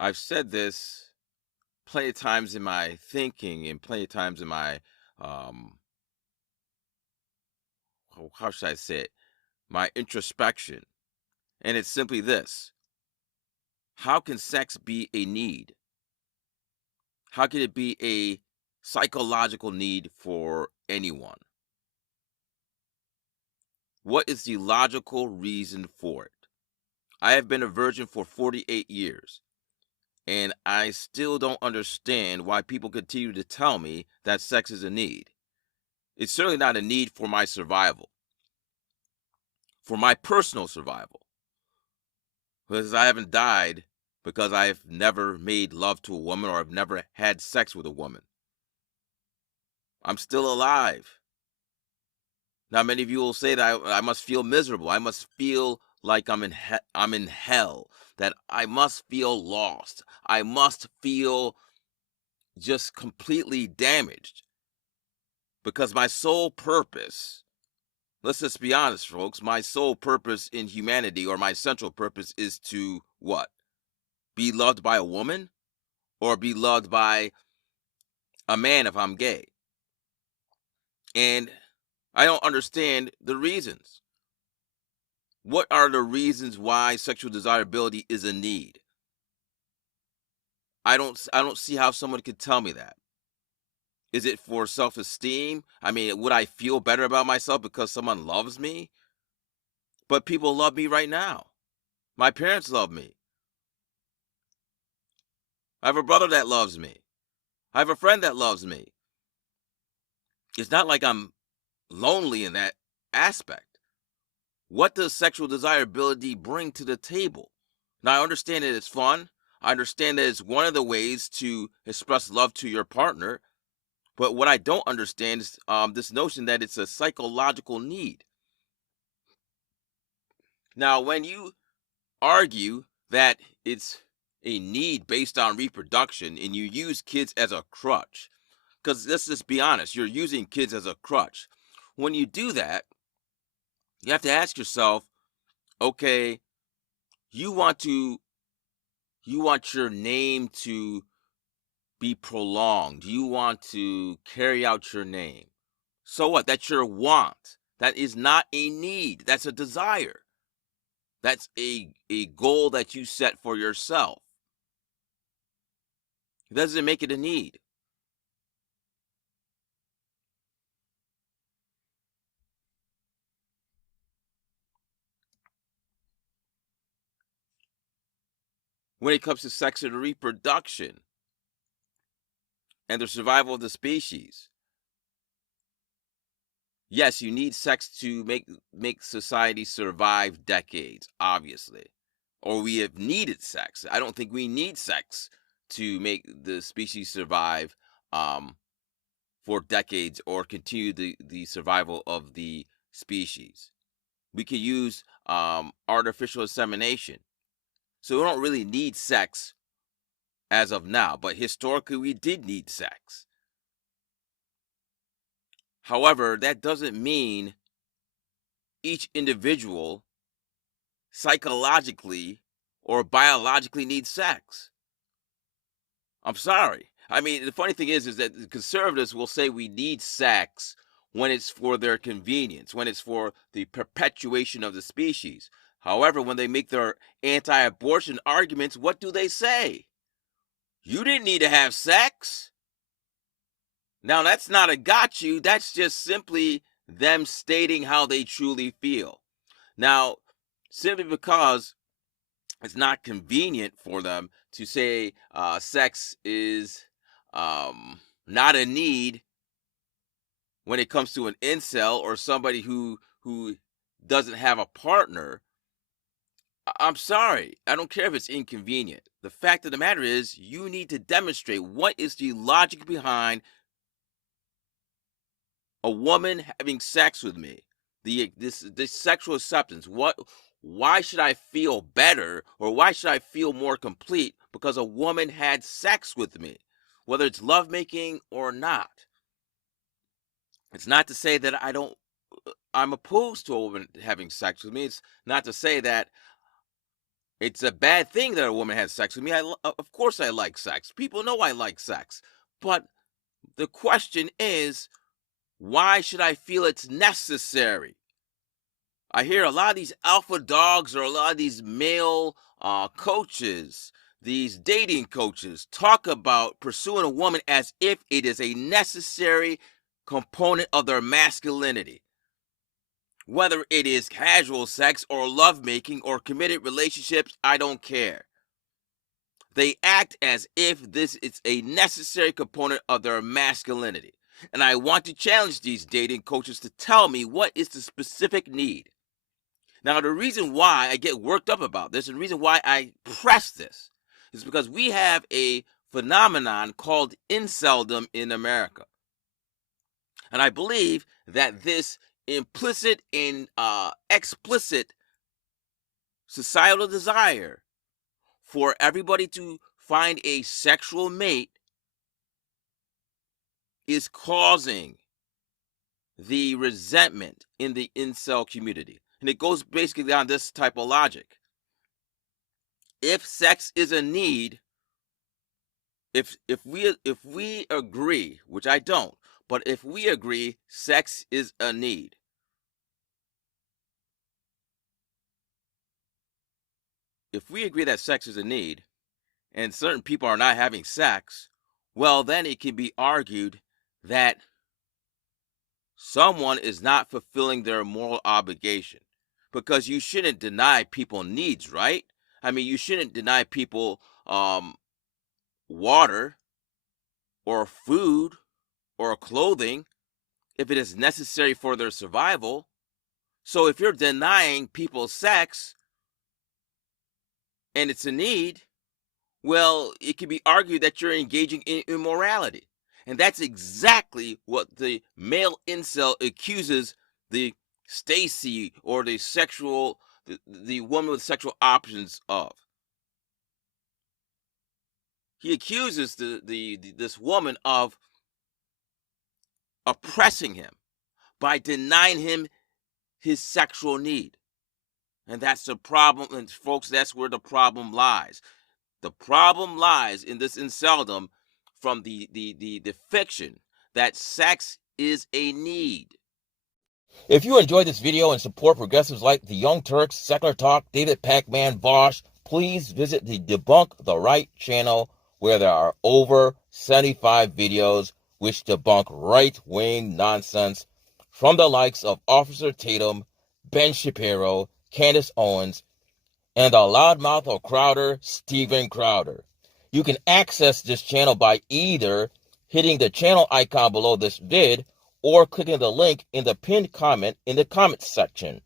I've said this plenty of times in my thinking and plenty of times in my um how should I say it? My introspection. And it's simply this. How can sex be a need? How can it be a psychological need for anyone? What is the logical reason for it? I have been a virgin for 48 years, and I still don't understand why people continue to tell me that sex is a need. It's certainly not a need for my survival, for my personal survival, because I haven't died because I've never made love to a woman or I've never had sex with a woman. I'm still alive. Now, many of you will say that I must feel miserable. I must feel like I'm in hell. That I must feel lost. I must feel just completely damaged because my sole purpose. Let's just be honest, folks. My sole purpose in humanity, or my central purpose, is to what? Be loved by a woman, or be loved by a man if I'm gay. And I don't understand the reasons. What are the reasons why sexual desirability is a need? I don't see how someone could tell me that. Is it for self-esteem? I mean, would I feel better about myself because someone loves me? But people love me right now. My parents love me. I have a brother that loves me. I have a friend that loves me. It's not like I'm lonely in that aspect. What does sexual desirability bring to the table? Now, I understand that it's fun. I understand that it's one of the ways to express love to your partner. But what I don't understand is this notion that it's a psychological need. Now, when you argue that it's a need based on reproduction and you use kids as a crutch, because let's just be honest, you're using kids as a crutch. When you do that, you have to ask yourself, okay, you want to you want your name to be prolonged. You want to carry out your name. So what? That's your want. That is not a need. That's a desire. That's a goal that you set for yourself. It doesn't make it a need. When it comes to sex and reproduction and the survival of the species, yes, you need sex to make society survive decades, obviously. Or we have needed sex. I don't think we need sex to make the species survive um, for decades or continue the survival of the species. We could use artificial insemination. So we don't really need sex as of now, but historically we did need sex. However, that doesn't mean each individual psychologically or biologically needs sex. I'm sorry. I mean, the funny thing is that the conservatives will say we need sex when it's for their convenience, when it's for the perpetuation of the species. However, when they make their anti-abortion arguments, what do they say? You didn't need to have sex. Now, that's not a got you. That's just simply them stating how they truly feel. Now, simply because it's not convenient for them to say sex is not a need when it comes to an incel or somebody who doesn't have a partner. I'm sorry. I don't care if it's inconvenient. The fact of the matter is, you need to demonstrate what is the logic behind a woman having sex with me. This sexual acceptance. Why should I feel better or why should I feel more complete because a woman had sex with me? Whether it's lovemaking or not. It's not to say that I'm opposed to a woman having sex with me. It's not to say that It's a bad thing that a woman has sex with me. Of course, I like sex. People know I like sex. But the question is, why should I feel it's necessary? I hear a lot of these alpha dogs or a lot of these male coaches, these dating coaches, talk about pursuing a woman as if it is a necessary component of their masculinity. Whether it is casual sex or lovemaking or committed relationships, I don't care. They act as if this is a necessary component of their masculinity. And I want to challenge these dating coaches to tell me what is the specific need. Now, the reason why I get worked up about this and the reason why I press this is because we have a phenomenon called inceldom in America. And I believe that this implicit and explicit societal desire for everybody to find a sexual mate is causing the resentment in the incel community. And it goes basically on this type of logic. If sex is a need, if we agree, which I don't, but if we agree sex is a need, if we agree that sex is a need and certain people are not having sex, well, then it can be argued that someone is not fulfilling their moral obligation, because you shouldn't deny people needs, right? I mean, you shouldn't deny people water or food or clothing if it is necessary for their survival. So if you're denying people sex and it's a need, well, it can be argued that you're engaging in immorality. And that's exactly what the male incel accuses the Stacy or the woman with sexual options of. He accuses this woman of oppressing him by denying him his sexual need. And that's the problem. And folks, that's where the problem lies. The problem lies in this inceldom from the fiction that sex is a need. If you enjoyed this video and support progressives like the Young Turks, Secular Talk, David Pac-Man, Bosch, please visit the Debunk the Right channel, where there are over 75 videos which debunk right-wing nonsense from the likes of Officer Tatum, Ben Shapiro, Candace Owens, and the loudmouth of Crowder, Steven Crowder. You can access this channel by either hitting the channel icon below this vid or clicking the link in the pinned comment in the comments section.